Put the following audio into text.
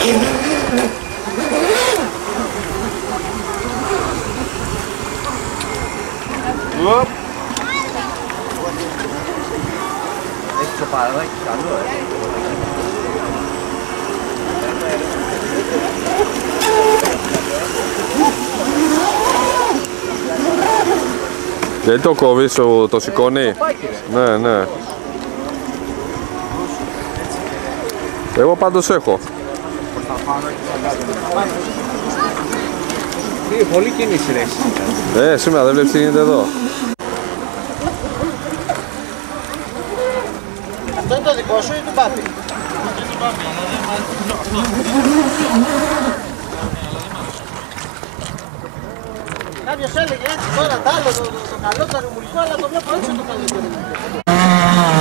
Έχει το παραδάκι καλό, Δεν το κόβεις, το σηκώνει. Ναι, ναι. Εγώ πάντως έχω. Πολύ κίνηση ρε. Σήμερα δεν βλέπεις τι γίνεται εδώ. Αυτό είναι το δικό σου ή του Μπάπη? Κάποιος έλεγε έτσι τώρα τ' άλλο το καλό το ρημουλικό, αλλά το βλέπω έτσι το καλύτερο.